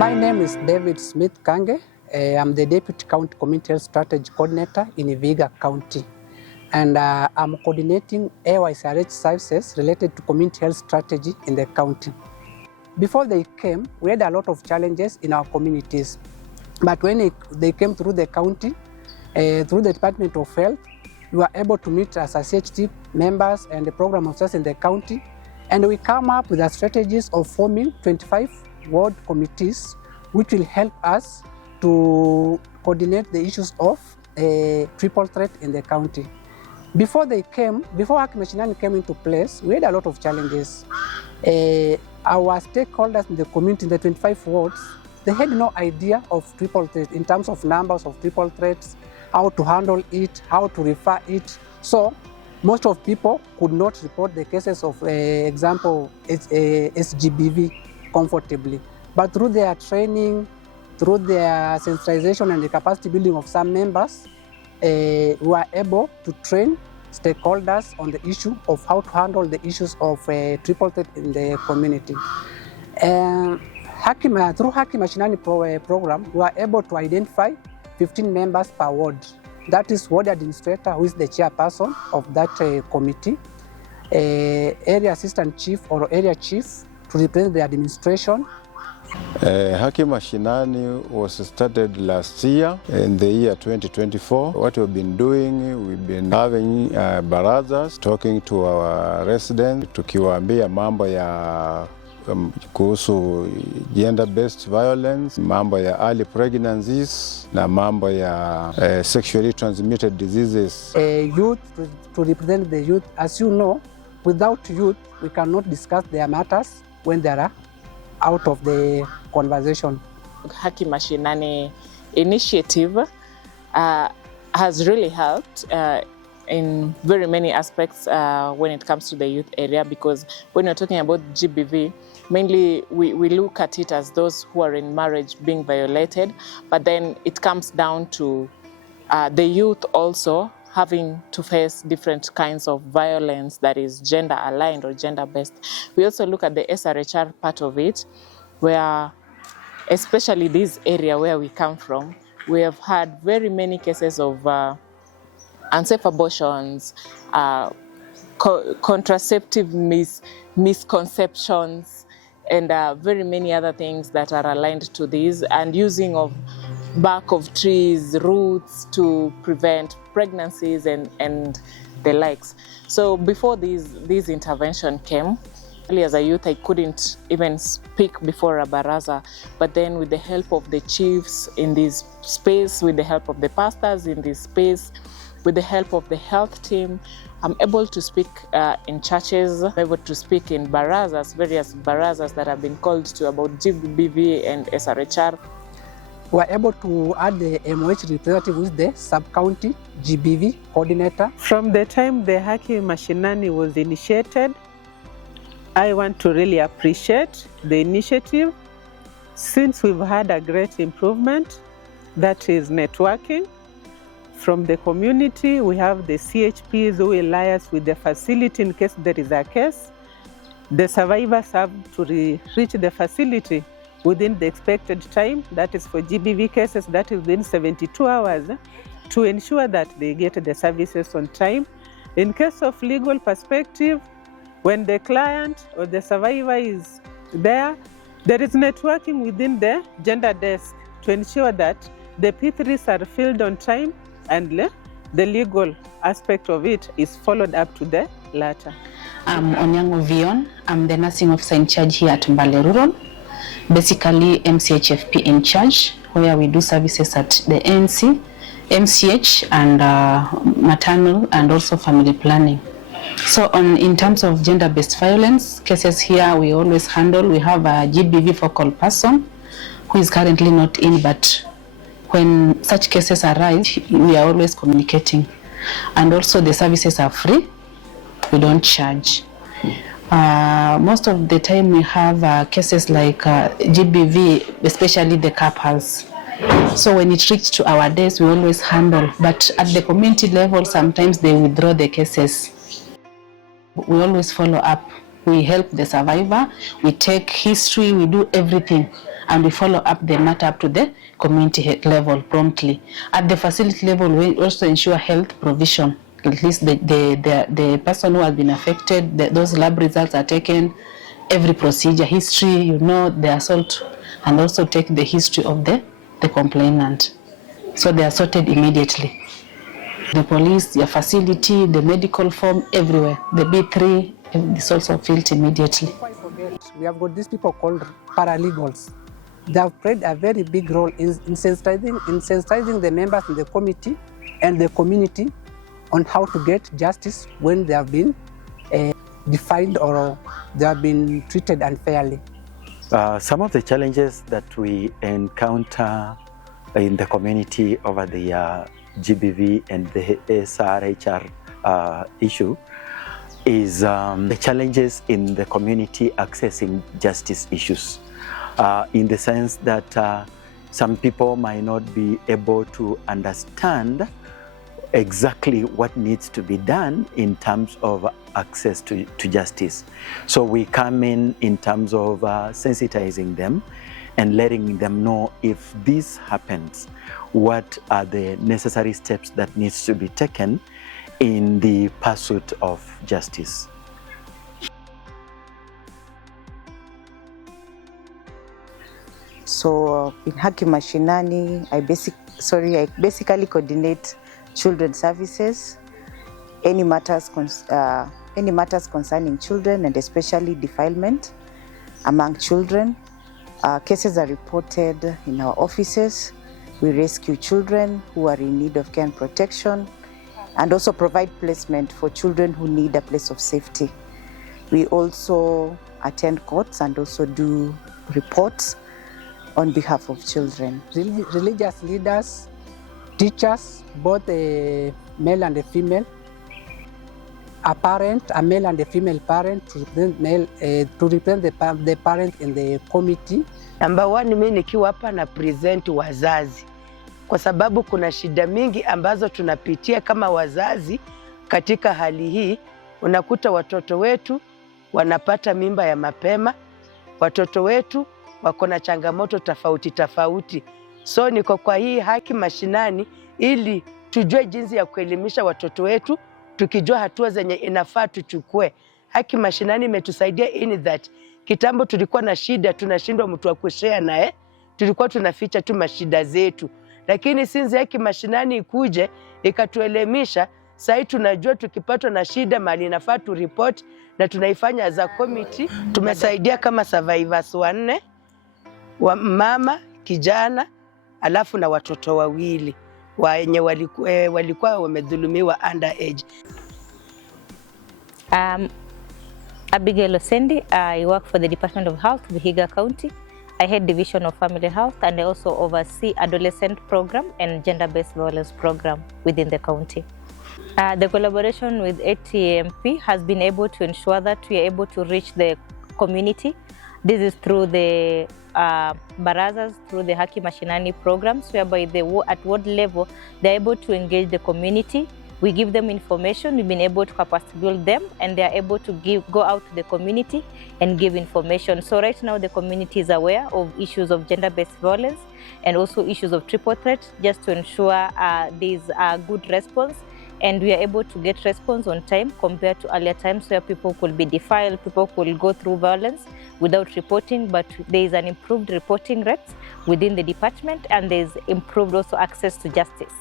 My name is David Smith Kange. I'm the Deputy County Community Health Strategy Coordinator in Vihiga County. And I'm coordinating SRHR services related to community health strategy in the county. Before they came, we had a lot of challenges in our communities. But when they came through the county, through the Department of Health, we were able to meet as SRHR members and the program officers in the county. And we come up with the strategies of forming 25 ward committees, which will help us to coordinate the issues of triple threat in the county. Before Haki Mashinani came into place, we had a lot of challenges. Our stakeholders in the community, in the 25 wards, they had no idea of triple threat in terms of numbers of triple threats, how to handle it, how to refer it. So most of people could not report the cases of, example, SGBV comfortably. But through their training, through their sensitization and the capacity building of some members, we were able to train stakeholders on the issue of how to handle the issues of triple threat in the community. Through Haki Mashinani program, we were able to identify 15 members per ward. That is ward administrator, who is the chairperson of that committee, area assistant chief or area chief to represent the administration. Haki Mashinani was started last year, in the year 2024. What we've been doing, we've been having barazas, talking to our residents, tukiwaambia mambo ya kuhusu gender-based violence, mambo ya early pregnancies, na mambo ya sexually transmitted diseases. Youth, to represent the youth. As you know, without youth, we cannot discuss their matters when they are out of the conversation. Haki Mashinani initiative has really helped in very many aspects when it comes to the youth area, because when you're talking about GBV, mainly we look at it as those who are in marriage being violated, but then it comes down to the youth also having to face different kinds of violence that is gender aligned or gender based. We also look at the SRHR part of it, where especially this area where we come from, we have had very many cases of unsafe abortions, contraceptive misconceptions, and very many other things that are aligned to these, and using of bark of trees, roots to prevent pregnancies and the likes. So before this intervention came, as a youth I couldn't even speak before a baraza, but then with the help of the chiefs in this space, with the help of the pastors in this space, with the help of the health team, I'm able to speak in churches, I'm able to speak in barazas, various barazas that have been called to about GBV and SRHR. We were able to add the MOH representative with the sub-county GBV coordinator. From the time the Haki Mashinani was initiated, I want to really appreciate the initiative, since we've had a great improvement, that is networking. From the community, we have the CHPs who will liaise with the facility in case there is a case. The survivors have to reach the facility within the expected time, that is for GBV cases, that is within 72 hours, to ensure that they get the services on time. In case of legal perspective, when the client or the survivor is there is networking within the gender desk to ensure that the P3s are filled on time and the legal aspect of it is followed up to the latter. I'm Onyango Vion. I'm the nursing officer in charge here at Mbale Rural. Basically MCHFP in charge, where we do services at the ANC, MCH and maternal and also family planning. So in terms of gender-based violence cases here, we always handle, we have a GBV focal person who is currently not in, but when such cases arise, we are always communicating. And also the services are free, we don't charge. Most of the time we have cases like GBV, especially the couples. So when it reaches to our desk, we always handle. But at the community level, sometimes they withdraw the cases. We always follow up We help the survivor, we take history, we do everything, and we follow up the matter up to the community level promptly. At the facility level, we also ensure health provision. At least the person who has been affected, those lab results are taken, every procedure, history, the assault, and also take the history of the complainant. So they are sorted immediately. The police, the facility, the medical form, everywhere. The B3 is also filled immediately. Before I forget, we have got these people called Paralegals. They have played a very big role in sensitizing the members in the committee and the community on how to get justice when they have been defined or they have been treated unfairly. Some of the challenges that we encounter in the community over the GBV and the SRHR issue is the challenges in the community accessing justice issues, in the sense that some people might not be able to understand exactly what needs to be done in terms of access to justice. So we come in terms of sensitizing them and letting them know if this happens, what are the necessary steps that needs to be taken in the pursuit of justice. So in Haki Mashinani, I basically coordinate children's services, any matters concerning children and especially defilement among children. Cases are reported in our offices. We rescue children who are in need of care and protection, and also provide placement for children who need a place of safety. We also attend courts and also do reports on behalf of children. Religious leaders, teachers, both a male and a female, a parent, a male and a female parent to represent the parent in the committee. Number one, mimi nikiwa hapa na present wazazi, kwa sababu kuna shida mingi ambazo tunapitia kama wazazi katika hali hii. Unakuta watoto wetu wanapata mimba ya mapema, watoto wetu wako na changamoto tofauti. So niko kwa hii Haki Mashinani ili tujue jinsi ya kuelimisha watoto wetu, tukijua hatua zenye inafaa tuchukue. Haki Mashinani imetusaidia in that kitambo tulikuwa na shida, tunashindwa mtu wa kushare naye, tulikuwa tunaficha tu mashida zetu. Lakini since Haki Mashinani ikuje ikatuelimisha, sasa tunajua tukipatwa na shida mali inafaa tu report na tunaifanya as a committee. Tumesaidia kama survivors 4, wa mama, kijana, alafu na watoto wawili wenye walikuwa wamedhulumiwa underage. Abigail Osendi, I work for the Department of Health, Vihiga County. I head Division of Family Health and I also oversee adolescent program and gender-based violence program within the county. The collaboration with AtMP has been able to ensure that we are able to reach the community. This is through the barazas, through the Haki Mashinani programs, whereby at ward level, they're able to engage the community. We give them information, we've been able to capacity build them, and they are able to go out to the community and give information. So right now the community is aware of issues of gender-based violence and also issues of triple threat, just to ensure there's a good response, and we are able to get response on time compared to earlier times where people could be defiled, people could go through violence without reporting, but there is an improved reporting rate within the department, and there's improved also access to justice.